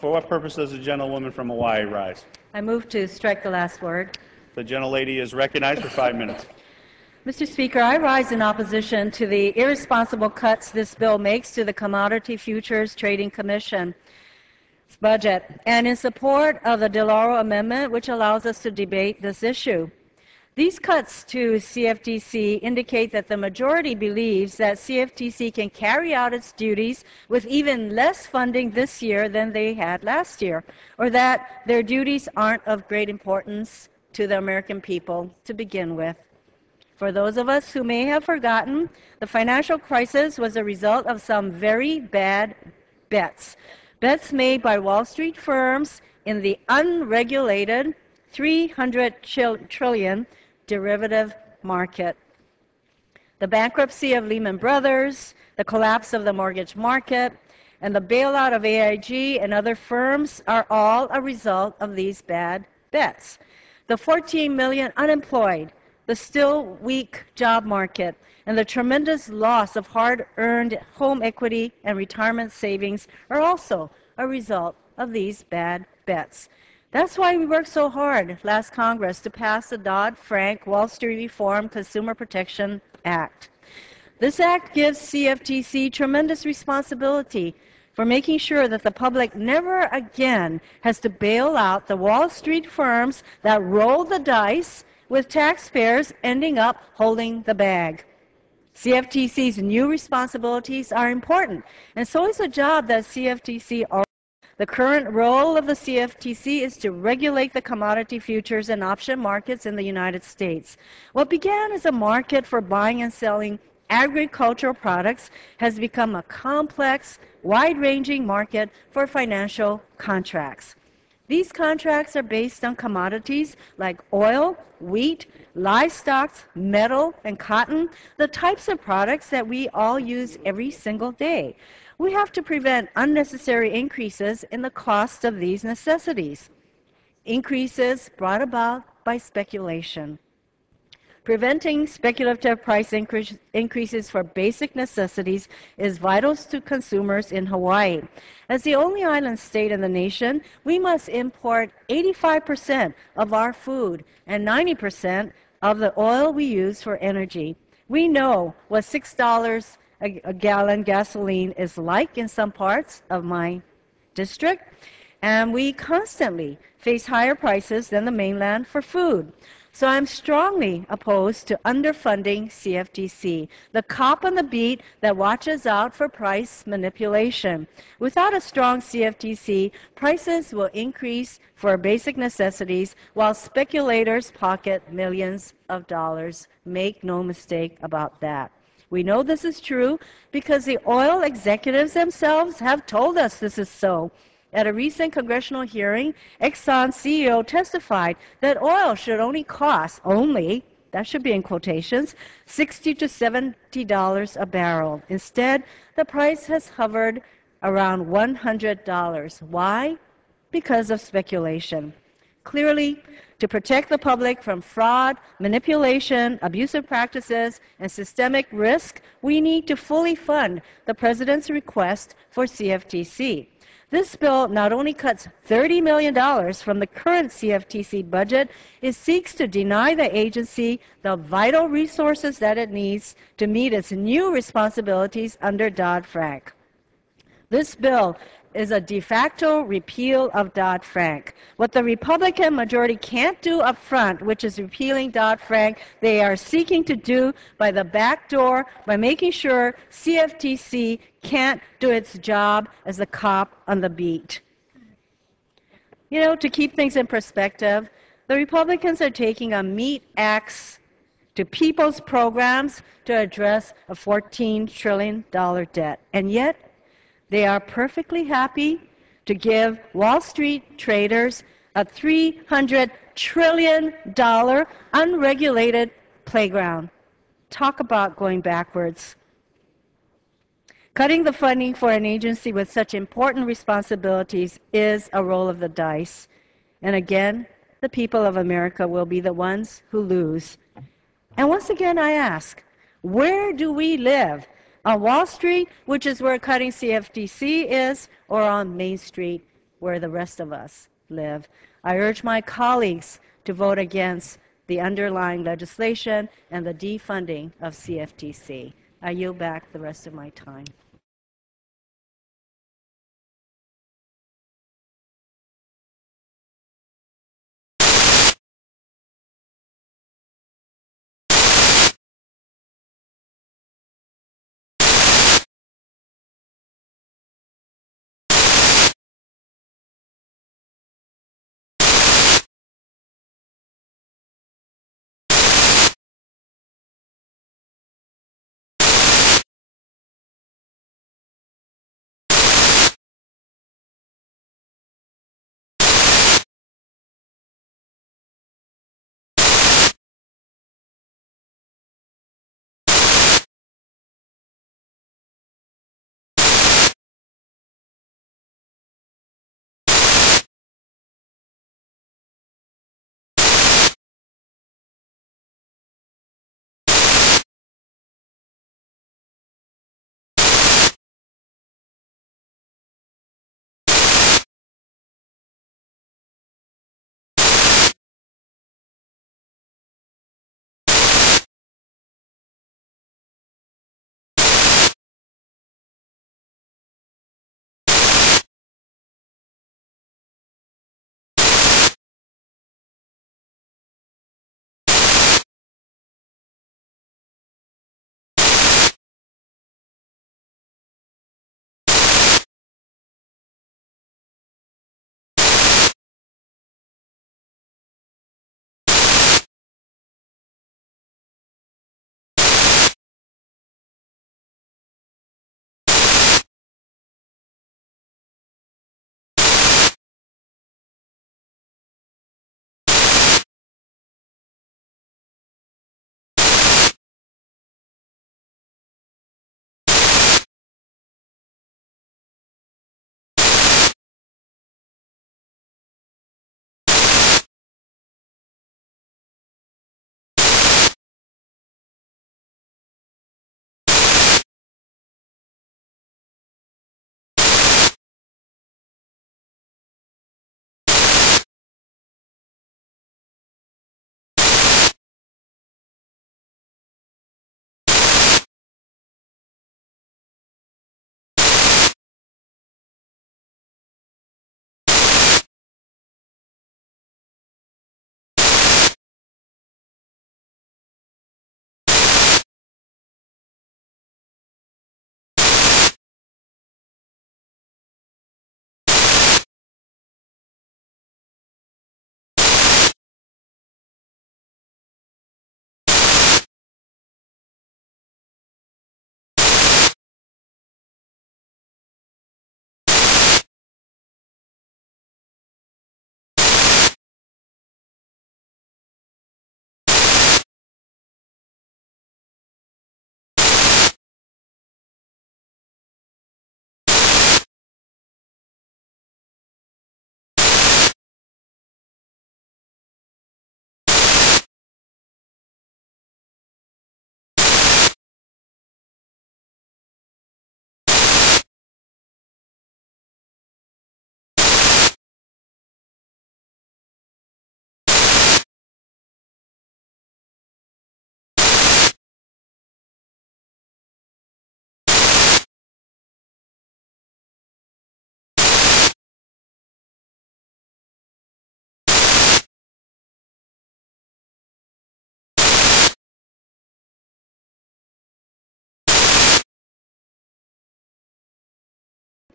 For what purpose does the gentlewoman from Hawaii rise? I move to strike the last word. The gentlelady is recognized for 5 minutes. Mr. Speaker, I rise in opposition to the irresponsible cuts this bill makes to the Commodity Futures Trading Commission's budget, and in support of the DeLauro Amendment, which allows us to debate this issue. These cuts to CFTC indicate that the majority believes that CFTC can carry out its duties with even less funding this year than they had last year, or that their duties aren't of great importance to the American people to begin with. For those of us who may have forgotten, the financial crisis was a result of some very bad bets. Bets made by Wall Street firms in the unregulated $300 trillion derivative market. The bankruptcy of Lehman Brothers, the collapse of the mortgage market, and the bailout of AIG and other firms are all a result of these bad bets. The 14 million unemployed, the still weak job market, and the tremendous loss of hard-earned home equity and retirement savings are also a result of these bad bets. That's why we worked so hard last Congress to pass the Dodd-Frank Wall Street Reform Consumer Protection Act. This act gives CFTC tremendous responsibility for making sure that the public never again has to bail out the Wall Street firms that roll the dice with taxpayers ending up holding the bag. CFTC's new responsibilities are important, and so is the job that CFTC already. The current role of the CFTC is to regulate the commodity futures and option markets in the United States. What began as a market for buying and selling agricultural products has become a complex, wide-ranging market for financial contracts. These contracts are based on commodities like oil, wheat, livestock, metal, and cotton, the types of products that we all use every single day. We have to prevent unnecessary increases in the cost of these necessities, increases brought about by speculation. Preventing speculative price increases for basic necessities is vital to consumers in Hawaii. As the only island state in the nation, we must import 85% of our food and 90% of the oil we use for energy. We know what $6 a gallon gasoline is like in some parts of my district, and we constantly face higher prices than the mainland for food. So I'm strongly opposed to underfunding CFTC, the cop on the beat that watches out for price manipulation. Without a strong CFTC, prices will increase for basic necessities while speculators pocket millions of dollars. Make no mistake about that. We know this is true because the oil executives themselves have told us this is so. At a recent congressional hearing, Exxon's CEO testified that oil should only cost, that should be in quotations, $60 to $70 a barrel. Instead, the price has hovered around $100. Why? Because of speculation. Clearly, to protect the public from fraud, manipulation, abusive practices, and systemic risk, we need to fully fund the President's request for CFTC. This bill not only cuts $30 million from the current CFTC budget, it seeks to deny the agency the vital resources that it needs to meet its new responsibilities under Dodd-Frank. This bill is a de facto repeal of Dodd-Frank. What the Republican majority can't do up front, which is repealing Dodd-Frank, they are seeking to do by the back door by making sure CFTC can't do its job as the cop on the beat. You know, to keep things in perspective, the Republicans are taking a meat axe to people's programs to address a $14 trillion debt. And yet, they are perfectly happy to give Wall Street traders a $300 trillion unregulated playground. Talk about going backwards. Cutting the funding for an agency with such important responsibilities is a roll of the dice. And again, the people of America will be the ones who lose. And once again, I ask, where do we live? On Wall Street, which is where cutting CFTC is, or on Main Street where the rest of us live. I urge my colleagues to vote against the underlying legislation and the defunding of CFTC. I yield back the rest of my time.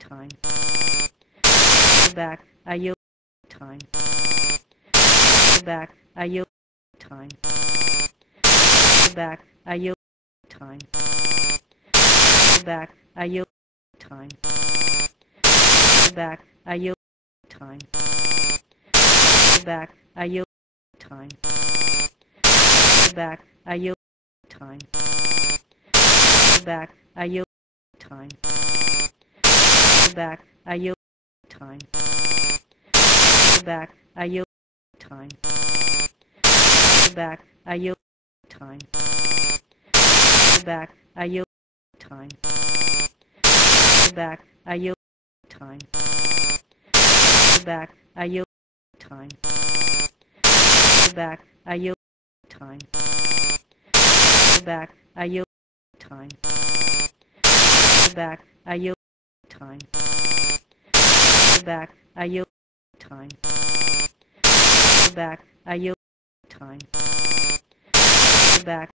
Time. Back. I yield time. Back. I yield time. Back. I yield time. Back. I yield time. Back. I yield time. Back. I yield time. Back. I yield time. Back. I yield time. Back. I yield time. Back. I yield time. Back. I yield time. Back. I yield time. Back. I yield time. back. I yield time. Back. I yield time. Back. I yield time. Back. I yield time. Back. I yield time. Back. I yield time. Back.